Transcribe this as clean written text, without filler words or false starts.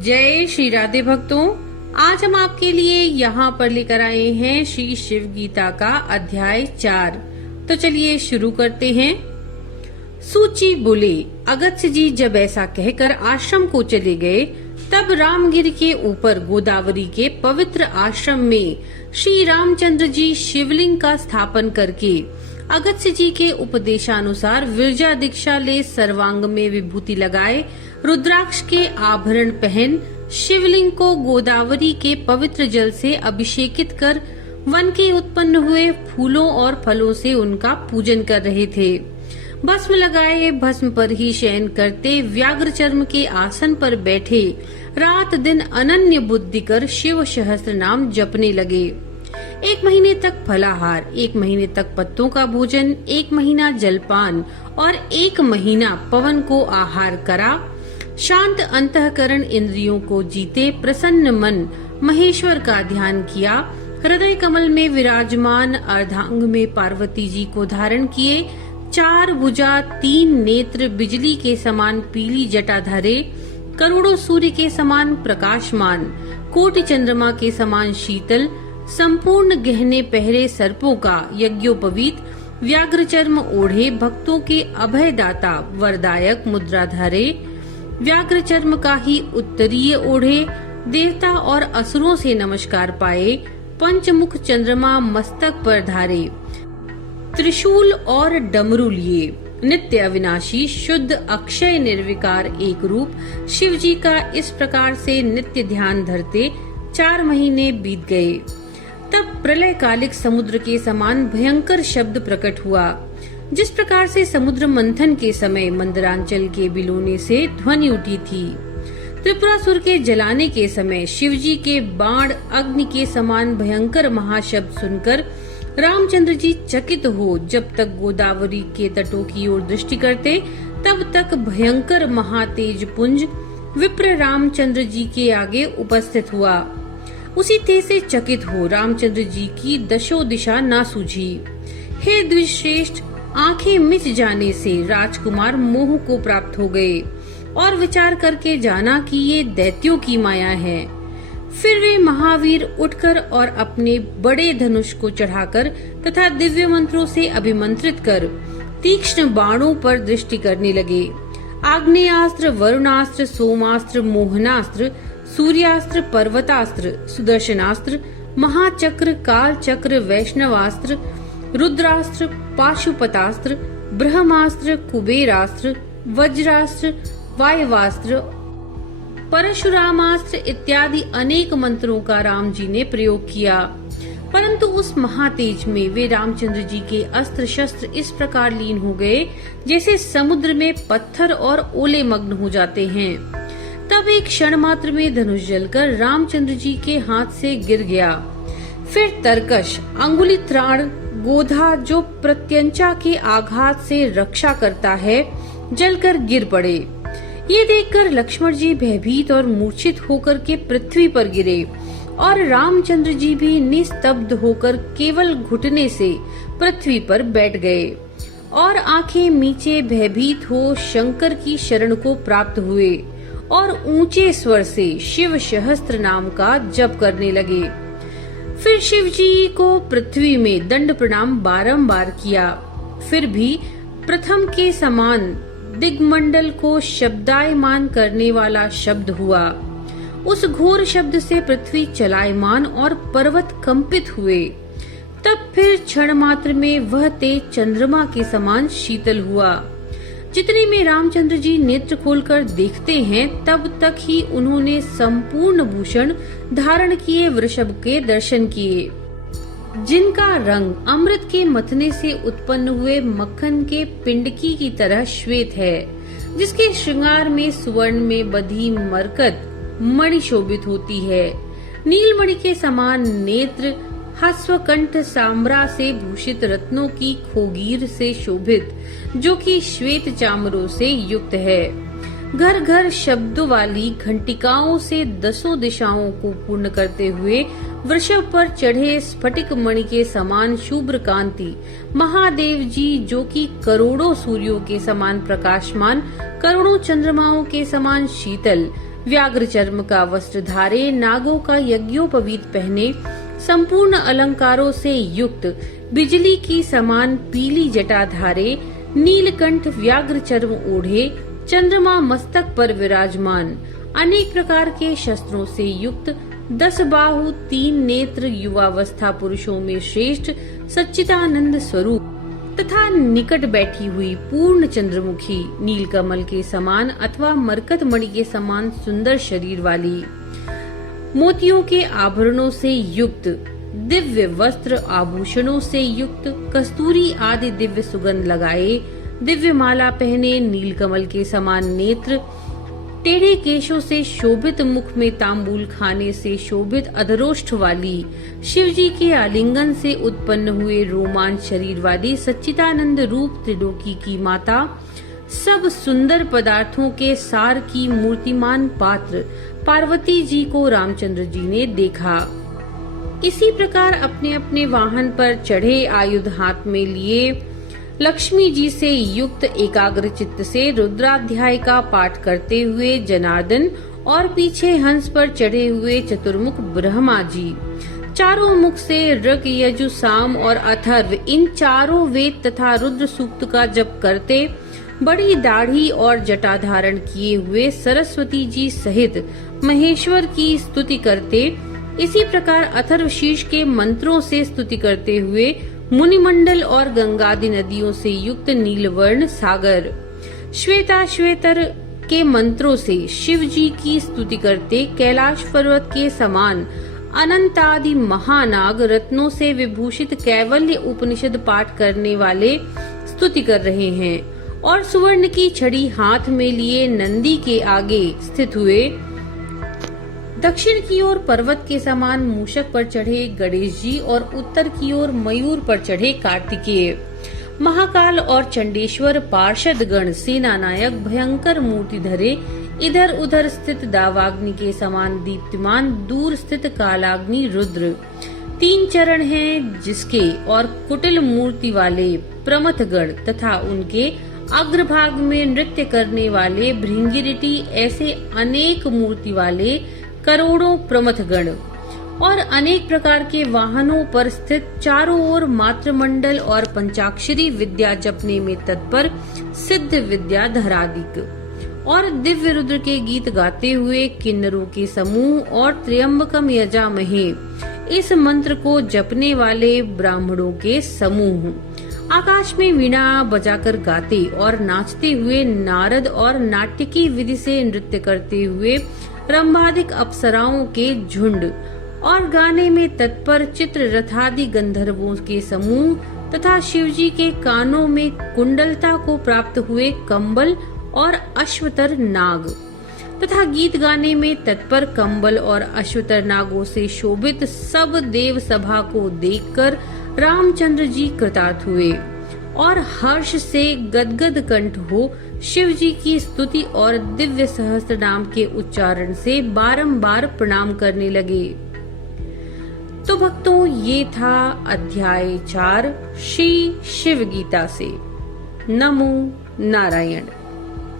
जय श्री राधे भक्तों, आज हम आपके लिए यहाँ पर लेकर आए हैं श्री शिव गीता का अध्याय 4। तो चलिए शुरू करते हैं। सूची बोले, अगस्त्य जी जब ऐसा कहकर आश्रम को चले गए, तब रामगिर के ऊपर गोदावरी के पवित्र आश्रम में श्री रामचंद्र जी शिवलिंग का स्थापन करके अगस्त्य जी के उपदेशानुसार विरजा दीक्षा ले सर्वांग में विभूति लगाए, रुद्राक्ष के आभरण पहन शिवलिंग को गोदावरी के पवित्र जल से अभिषेकित कर वन के उत्पन्न हुए फूलों और फलों से उनका पूजन कर रहे थे। भस्म लगाए भस्म पर ही शयन करते व्याघ्र चर्म के आसन पर बैठे रात दिन अनन्य बुद्धि कर शिव सहस्त्र नाम जपने लगे। 1 महीने तक फलाहार, 1 महीने तक पत्तों का भोजन, 1 महीना जलपान और 1 महीना पवन को आहार करा। शांत अंतःकरण इंद्रियों को जीते प्रसन्न मन महेश्वर का ध्यान किया। हृदय कमल में विराजमान अर्धांग में पार्वती जी को धारण किए। 4 भुजा 3 नेत्र बिजली के समान पीली जटा धरे, करोड़ों सूर्य के समान प्रकाशमान, कोटि चंद्रमा के समान शीतल, संपूर्ण गहने पहरे सर्पों का यज्ञोपवीत, व्याघ्र चर्म ओढ़े भक्तों के अभयदाता वरदायक मुद्रा धारे, व्याघ्र चर्म का ही उत्तरीय ओढ़े देवता और असुरों से नमस्कार पाए, पंचमुख चंद्रमा मस्तक पर धारे, त्रिशूल और डमरू लिए, नित्य अविनाशी शुद्ध अक्षय निर्विकार एक रूप शिव जी का इस प्रकार से नित्य ध्यान धरते 4 महीने बीत गए। तब प्रलय कालिक समुद्र के समान भयंकर शब्द प्रकट हुआ। जिस प्रकार से समुद्र मंथन के समय मंदरांचल के बिलोने से ध्वनि उठी थी, त्रिपुरासुर के जलाने के समय शिव जी के बाण अग्नि के समान भयंकर महाशब्द सुनकर रामचंद्र जी चकित हो जब तक गोदावरी के तटों की ओर दृष्टि करते, तब तक भयंकर महातेज पुंज विप्र रामचंद्र जी के आगे उपस्थित हुआ। उसी तेज से चकित हो रामचंद्र जी की दशो दिशा ना सूझी। हे द्विश्रेष्ठ, आंखें मिच जाने से राजकुमार मोह को प्राप्त हो गए और विचार करके जाना कि ये दैत्यों की माया है। फिर वे महावीर उठकर और अपने बड़े धनुष को चढ़ाकर तथा दिव्य मंत्रों से अभिमंत्रित कर तीक्ष्ण बाणों पर दृष्टि करने लगे। आग्नेयास्त्र, वरुणास्त्र, सोमास्त्र, मोहनास्त्र, सूर्यास्त्र, पर्वतास्त्र, सुदर्शनास्त्र, महाचक्र, काल चक्र, वैष्णवास्त्र, रुद्रास्त्र, पाशुपतास्त्र, ब्रह्मास्त्र, कुबेरास्त्र, वज्रास्त्र, वायवास्त्र, परशुरामास्त्र इत्यादि अनेक मंत्रों का राम जी ने प्रयोग किया। परंतु उस महातेज में वे रामचंद्र जी के अस्त्र शस्त्र इस प्रकार लीन हो गए जैसे समुद्र में पत्थर और ओले मग्न हो जाते हैं। तब एक क्षण मात्र में धनुष जलकर रामचंद्र जी के हाथ से गिर गया। फिर तरकश, अंगुली त्राण, गोधा जो प्रत्यंचा के आघात से रक्षा करता है, जलकर गिर पड़े। ये देखकर लक्ष्मण जी भयभीत और मूर्छित होकर के पृथ्वी पर गिरे और रामचंद्र जी भी निस्तब्ध होकर केवल घुटने से पृथ्वी पर बैठ गए और आंखें मीचे भयभीत हो शंकर की शरण को प्राप्त हुए और ऊंचे स्वर से शिव सहस्त्र नाम का जप करने लगे। फिर शिव जी को पृथ्वी में दंड प्रणाम बारंबार किया। फिर भी प्रथम के समान दिग्मंडल को शब्दायमान करने वाला शब्द हुआ। उस घोर शब्द से पृथ्वी चलायमान और पर्वत कंपित हुए। तब फिर क्षण मात्र में वह तेज चंद्रमा के समान शीतल हुआ। जितने में रामचंद्र जी नेत्र खोलकर देखते हैं, तब तक ही उन्होंने संपूर्ण भूषण धारण किए वृषभ के दर्शन किए, जिनका रंग अमृत के मथने से उत्पन्न हुए मक्खन के पिंडकी की तरह श्वेत है, जिसके श्रृंगार में सुवर्ण में बधी मरकत मणि शोभित होती है। नीलमणि के समान नेत्र, हस्वकंठ सांबरा से भूषित रत्नों की खोगीर से शोभित, जो कि श्वेत चामरों से युक्त है। घर घर शब्दों वाली घंटिकाओं से 10 दिशाओं को पूर्ण करते हुए वृषभ पर चढ़े स्फटिक मणि के समान शुभ्र कांति महादेव जी, जो कि करोड़ों सूर्यों के समान प्रकाशमान, करोड़ों चंद्रमाओं के समान शीतल, व्याघ्र चर्म का वस्त्र धारे, नागों का यज्ञोपवीत पहने, संपूर्ण अलंकारों से युक्त, बिजली की समान पीली जटा धारे, नीलकंठ व्याघ्र चर्म ओढ़े, चंद्रमा मस्तक पर विराजमान, अनेक प्रकार के शस्त्रों से युक्त, 10 बाहु 3 नेत्र, युवावस्था पुरुषों में श्रेष्ठ, सच्चिदानंद स्वरूप तथा निकट बैठी हुई पूर्ण चंद्रमुखी, नीलकमल के समान अथवा मरकत मणि के समान सुंदर शरीर वाली, मोतियों के आभरणों से युक्त, दिव्य वस्त्र आभूषणों से युक्त, कस्तूरी आदि दिव्य सुगंध लगाए, दिव्य माला पहने, नीलकमल के समान नेत्र, टेढ़े केशों से शोभित, मुख में तांबूल खाने से शोभित अधरोष्ठ वाली, शिवजी के आलिंगन से उत्पन्न हुए रोमांच शरीर वाली, सच्चिदानंद रूप त्रिलोकी की माता, सब सुंदर पदार्थों के सार की मूर्तिमान पात्र पार्वती जी को रामचंद्र जी ने देखा। इसी प्रकार अपने अपने वाहन पर चढ़े, आयुध हाथ में लिए, लक्ष्मी जी से युक्त एकाग्र चित्त से रुद्राध्याय का पाठ करते हुए जनार्दन और पीछे हंस पर चढ़े हुए चतुर्मुख ब्रह्मा जी, चारों मुख से ऋग, यजु, साम और अथर्व, इन चारों वेद तथा रुद्र सूक्त का जप करते, बड़ी दाढ़ी और जटा धारण किए हुए सरस्वती जी सहित महेश्वर की स्तुति करते, इसी प्रकार अथर्वशीर्ष के मंत्रों से स्तुति करते हुए मुनिमंडल और गंगादि नदियों से युक्त नीलवर्ण सागर, श्वेता श्वेतर के मंत्रों से शिव जी की स्तुति करते, कैलाश पर्वत के समान अनंतादि महानाग, रत्नों से विभूषित कैवल्य उपनिषद पाठ करने वाले स्तुति कर रहे हैं, और सुवर्ण की छड़ी हाथ में लिए नंदी के आगे स्थित हुए, दक्षिण की ओर पर्वत के समान मूषक पर चढ़े गणेश जी और उत्तर की ओर मयूर पर चढ़े कार्तिकेय, महाकाल और चंडेश्वर पार्षद गण, सेना नायक भयंकर मूर्ति धरे, इधर उधर स्थित दावाग्नि के समान दीप्तिमान, दूर स्थित कालाग्नि रुद्र, 3 चरण हैं जिसके, और कुटिल मूर्ति वाले प्रमथ गण तथा उनके अग्रभाग में नृत्य करने वाले भृंगिरिटी, ऐसे अनेक मूर्ति वाले करोड़ों प्रमथ गण, और अनेक प्रकार के वाहनों पर स्थित, चारों ओर मातृमंडल और पंचाक्षरी विद्या जपने में तत्पर सिद्ध विद्या धरादिक, और दिव्य रुद्र के गीत गाते हुए किन्नरों के समूह, और त्र्यंबकम यजामहे, इस मंत्र को जपने वाले ब्राह्मणों के समूह, आकाश में वीणा बजाकर गाते और नाचते हुए नारद, और नाट्य की विधि से नृत्य करते हुए रंभादिक अप्सराओं के झुंड, और गाने में तत्पर चित्र रथादि गंधर्वों के समूह, तथा शिवजी के कानों में कुंडलता को प्राप्त हुए कंबल और अश्वतर नाग, तथा गीत गाने में तत्पर कंबल और अश्वतर नागों से शोभित सब देव सभा को देखकर रामचंद्र जी कृतार्थ हुए, और हर्ष से गदगद कंठ हो शिव जी की स्तुति और दिव्य सहस्त्र नाम के उच्चारण से बारंबार प्रणाम करने लगे। तो भक्तों, ये था अध्याय 4 श्री शिव गीता से। नमो नारायण।